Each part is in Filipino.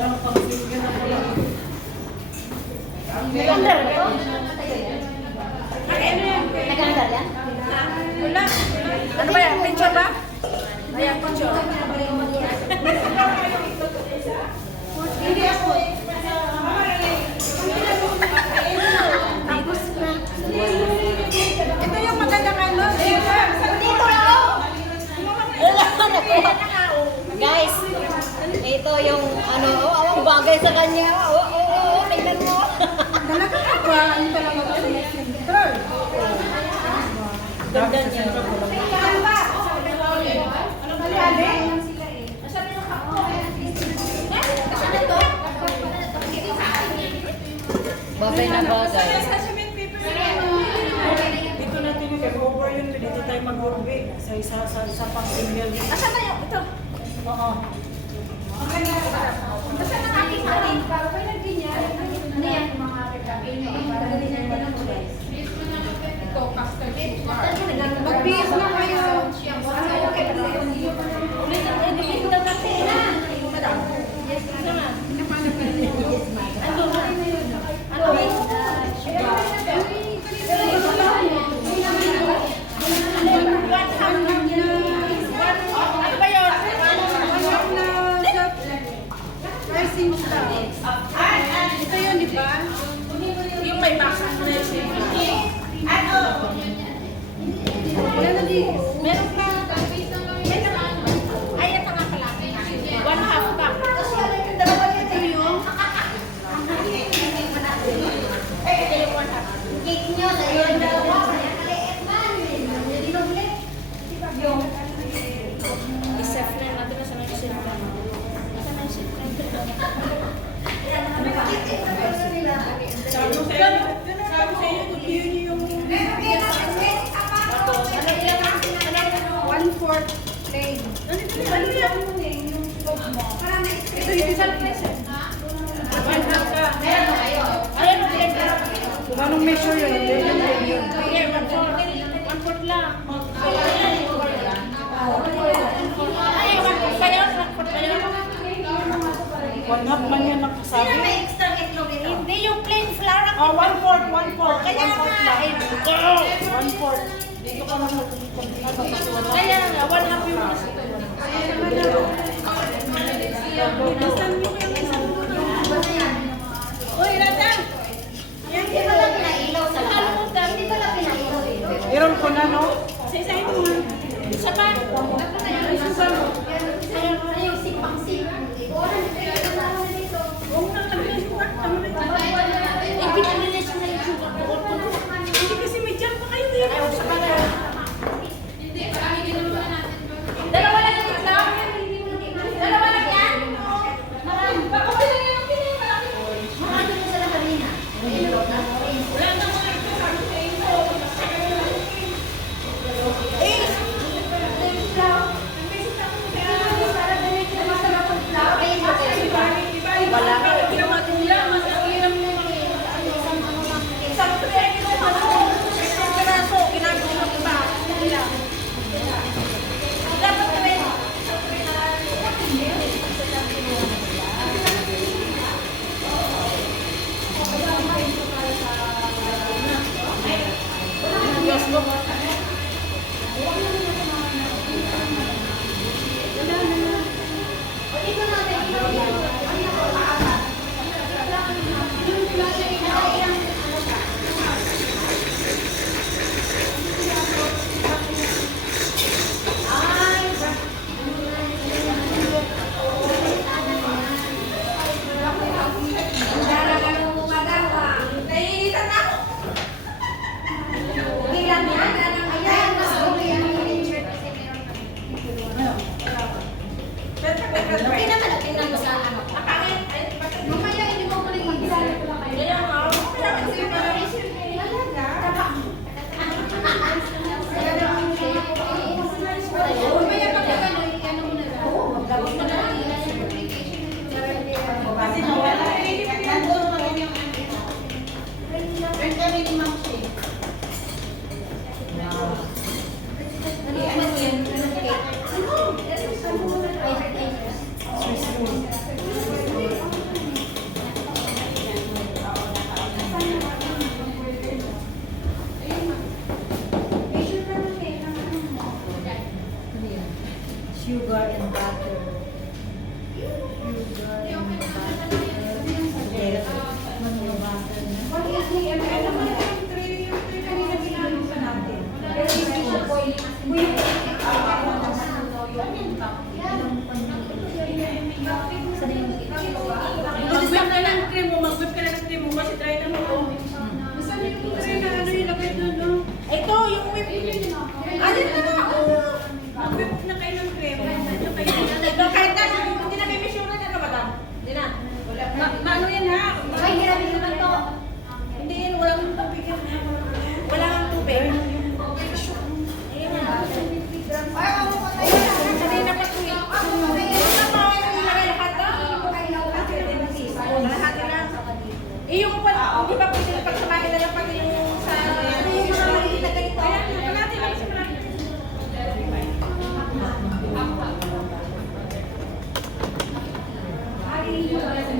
Parang pang-finger na pala. Nagandar ba ito? Ay, ano yan? Nagandar yan? Wala. Ano ba yan? Picture ba? Ayan, picture. Hindi ako eh. Tapos na. Ito yung magandang ano. Dito na ako! Guys, ito yung ano, ang bagay sa kanya. Tingnan mo. Talaga ka ba? Ano talaga ba? Center. Ganda niya. Ano ba yan? Bagay na bagay. Dito natin yung over yun. Dito tayo mag-urbi. Sa isa pang single. Asan na yung ito? Oo. Asan ang aking akin? Ano yan? Mag-bihis na kayo. Ano ba yun? Pricing stuff. Ito yun, di ba? Yung may box na pricing. Wala na di. Meron pa. Ay, ito nga pala. 1/2 pack. Ito yung Cake nyo, ayun daw. isef na natin na sa mga isef na. Sabi ko sa inyo, yun yung 1/4 plain. Ano yan? Ito yung isang isef. 1/2 ka. Ayan ang plain. Kung anong measure yun? Yun. Ayan, 1/4 lang. Ay, 1/4 kayo? 1/4 kayo? 1/2 man yan nakasabi. Hindi yung plain flour ang Oh, 1/4. kaya nga. 1/4. Dito ka naman. Kaya nga, 1/2 yung mas. Nasaan yung isang Uy, Ratan! Yan, Hindi pala pinailaw sa lahat. Hindi pala pinailaw dito. Meron ko na, no? Isa-isahin mo nga. Isa pa. Isa pa. Ano yung sipang-sipang? Huwag mo nang lagyan yung sugar. Tama na ito. Hindi ka nila siya na yung sugar. Hindi kasi may jam pa kayo dito. Ayaw sa kanila. Dalawa lang yung itlog? Dalawa lang yan? Bakit ba lang yung pinay? Marami mo sila kanina. Wala na mga ito. Sabi sa inyo.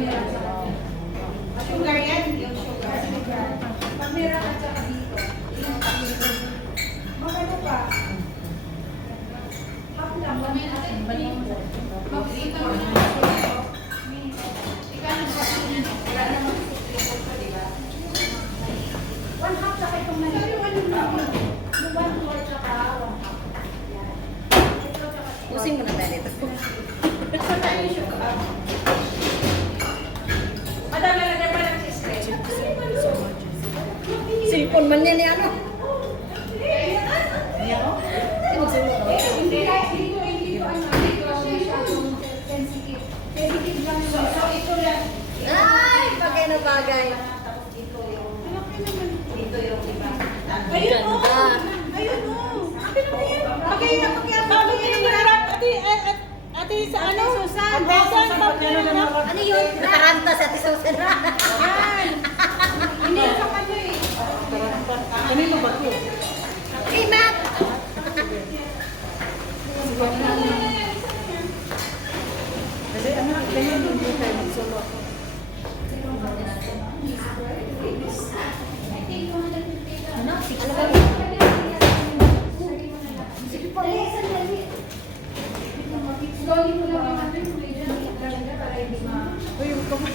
Sugar yan, yung sugar. Pag meron ka tsaka dito. Magano pa? Half lang. One half tsaka itong mali. Yung one fourth tsaka one half. Pusing mo na tayo dito. Madam, lalagay pa ng cheese. Cellphone man yan ni ano. Hindi masyadong sensitive. Sensitive lang yun. So, ito lang. Ay, bagay na bagay. Dito yung iba. Ayun o. Ayun o. Akin naman yan. Bagay na pagyabang. Ate sa ano? Susan. Ano yun? Nataranta sa Ate Susan. Yan. Hindi sa kanya eh. Kanino ba ito? Hey, Mac! Kasi ano, kaya hindi tayo mag-solo ako. Ano? Ano ba? Sige pa. Sandali. Slowly mo lang yung ano yung medyo naglalagay para hindi ma... Uy, yung kamay.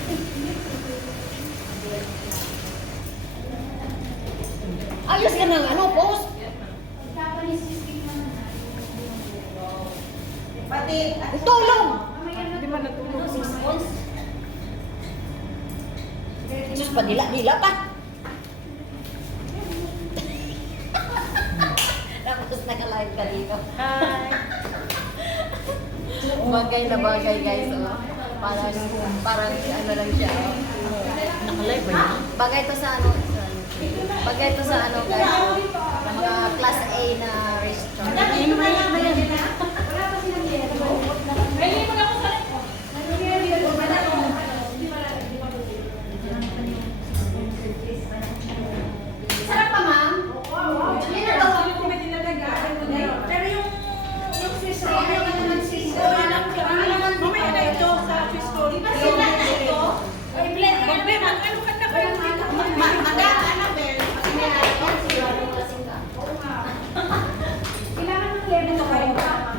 Ayos ka ng ano, post? Pati... Tulong! Hindi man natulog. Diyos pa, dila pa. Tapos naka-live ka dito. Hi! Bagay na bagay, guys. Oh. Parang ano lang siya. Oh. Nakalive ba yun? Bagay to sa ano. Bagay to sa ano, guys. Mga class A na restaurant. Sarap pa, ma'am? Yan na daw. Pero yung fish roll, yung ano ng fish roll, mamaya na ito sa fish roll. Di ba sila ito? Ay, blend. Mag-ano ka na kayo? Annabelle. Kailangan ng lemon to kayo.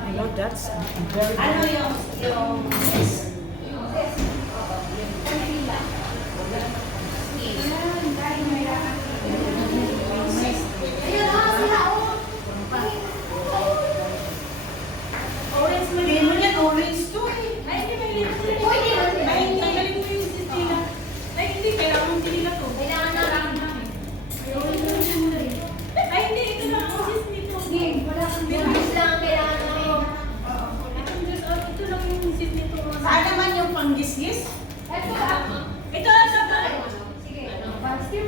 Hello, that's very Ano good. yung Ayun, sila, oh. orange mo lemon yan, orange to eh. Ay, hindi may lemon. Pwede na. Ay, tanggalin mo yung sistina. Ay, hindi, kailangan mong nila to. Kailangan na. Ay, hindi, ito lang ang sis nito. Hindi, wala kang Bilis lang ang kailangan namin. Ito lang yung sis nito. Saan naman yung panggisgis? Ito, ito, ito. Sige. Sige,